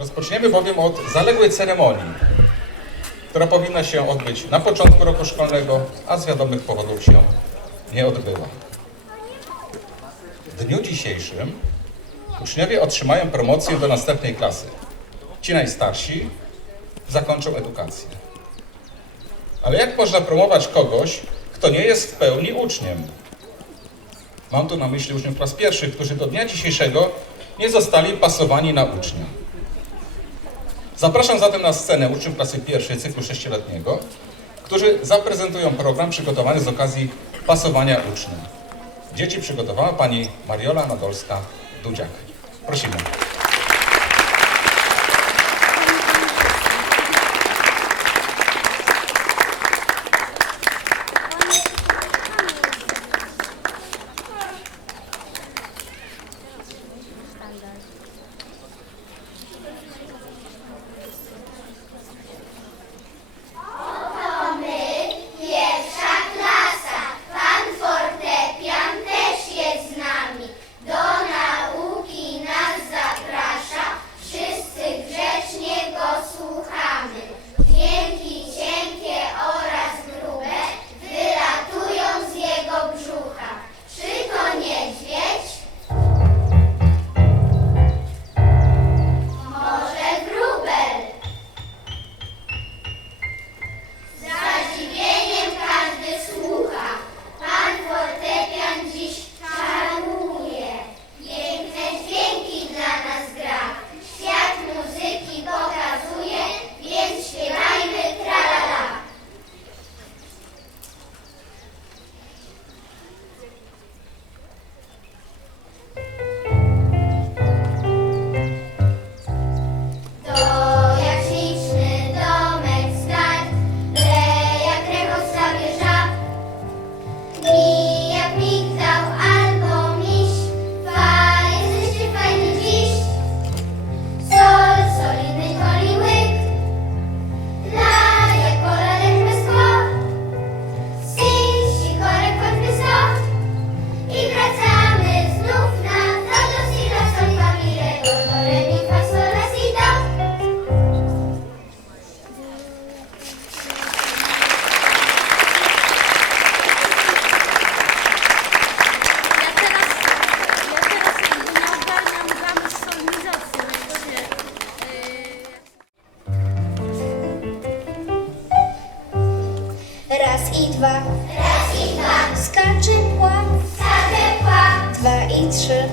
Rozpoczniemy bowiem od zaległej ceremonii, która powinna się odbyć na początku roku szkolnego, a z wiadomych powodów się nie odbyła. W dniu dzisiejszym uczniowie otrzymają promocję do następnej klasy. Ci najstarsi zakończą edukację. Ale jak można promować kogoś, kto nie jest w pełni uczniem? Mam tu na myśli uczniów klas pierwszych, którzy do dnia dzisiejszego nie zostali pasowani na ucznia. Zapraszam zatem na scenę uczniów klasy pierwszej cyklu sześcioletniego, którzy zaprezentują program przygotowany z okazji pasowania ucznia. Dzieci przygotowała pani Mariola Nadolska-Dudziak. Prosimy. I dwa, Raz i dwa, skacze pła, skacze pła, dwa i trzy,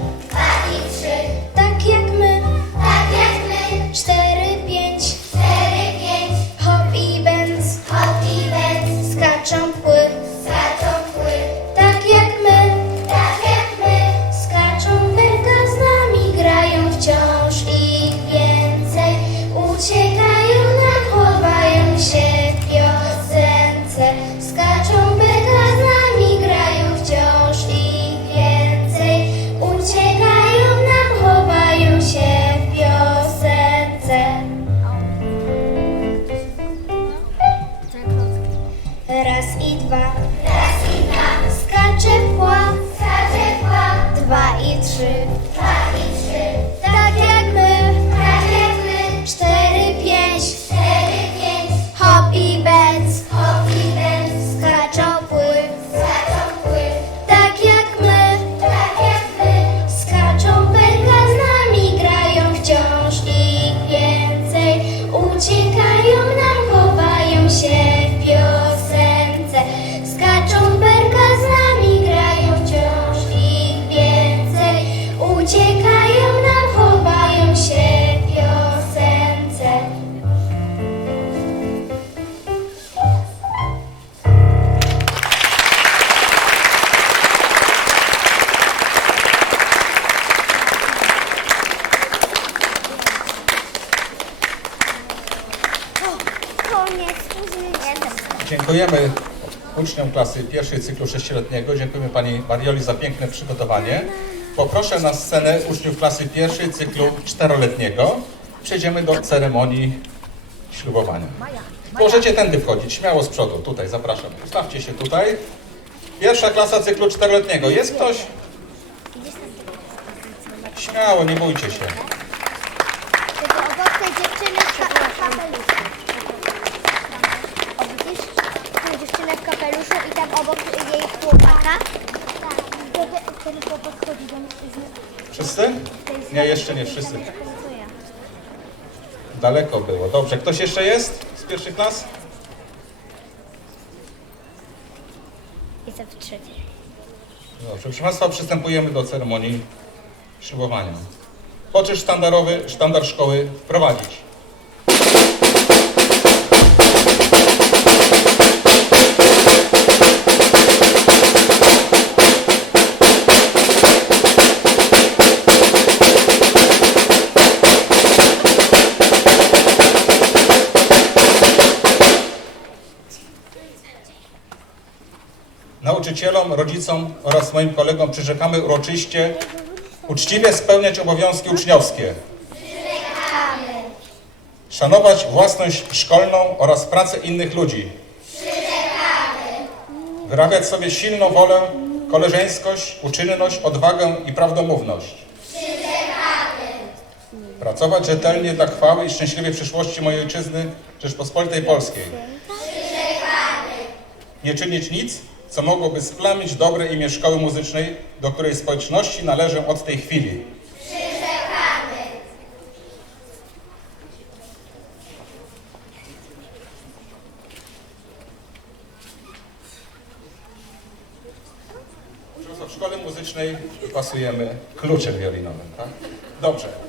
Dziękujemy uczniom klasy pierwszej cyklu sześcioletniego. Dziękujemy pani Marioli za piękne przygotowanie. Poproszę na scenę uczniów klasy pierwszej cyklu czteroletniego. Przejdziemy do ceremonii ślubowania. Możecie tędy wchodzić, śmiało z przodu, tutaj, zapraszam. Ustawcie się tutaj. Pierwsza klasa cyklu czteroletniego. Jest ktoś? Śmiało, nie bójcie się. Tylko obok kapeluszu. Kapeluszu i tam obok jej chłopaka. Chłopak chodzi do. Wszyscy? Nie, jeszcze nie wszyscy. Daleko było. Dobrze, ktoś jeszcze jest z pierwszych klas? Jestem w trzeciej. Dobrze, proszę Państwa, przystępujemy do ceremonii ślubowania. Poczyn sztandarowy, sztandar szkoły wprowadzić. Nauczycielom, rodzicom oraz moim kolegom przyrzekamy uroczyście uczciwie spełniać obowiązki uczniowskie. Szanować własność szkolną oraz pracę innych ludzi. Wyrabiać sobie silną wolę, koleżeńskość, uczynność, odwagę i prawdomówność. Pracować rzetelnie dla chwały i szczęśliwej przyszłości mojej ojczyzny Rzeczpospolitej Polskiej. Nie czynić nic, co mogłoby splamić dobre imię szkoły muzycznej, do której społeczności należę od tej chwili. Przyrzekamy. W szkole muzycznej pasujemy kluczem wiolinowym, tak? Dobrze.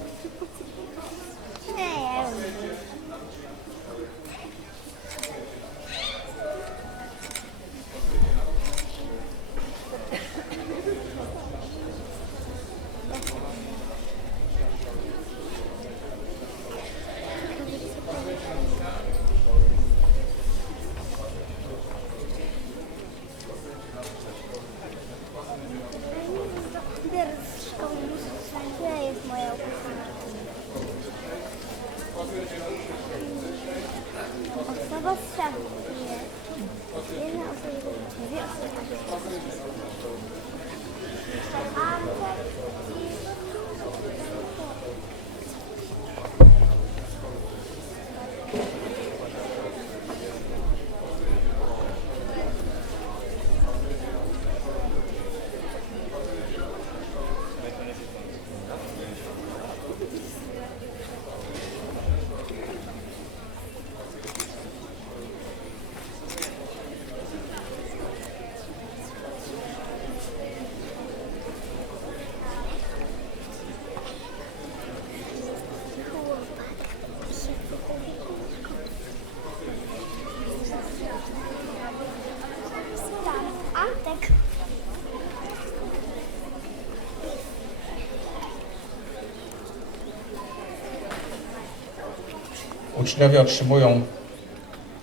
Uczniowie otrzymują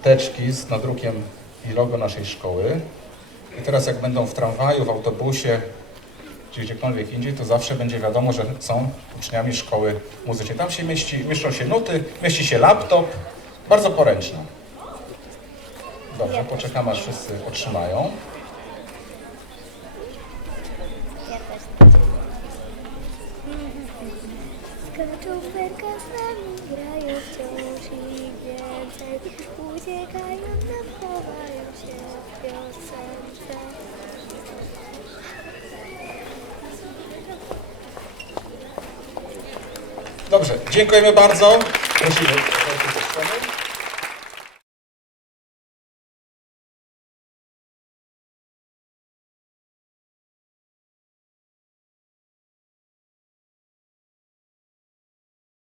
teczki z nadrukiem i logo naszej szkoły. I teraz jak będą w tramwaju, w autobusie, czy gdziekolwiek indziej, to zawsze będzie wiadomo, że są uczniami szkoły muzycznej. Tam się mieści, mieszczą się nuty, mieści się laptop. Bardzo poręczne. Dobrze, poczekamy aż wszyscy otrzymają. Perka z nami, grają wciąż i więcej. Uciekają nam, chowają się w piosence. Dobrze, dziękujemy bardzo. Prosimy.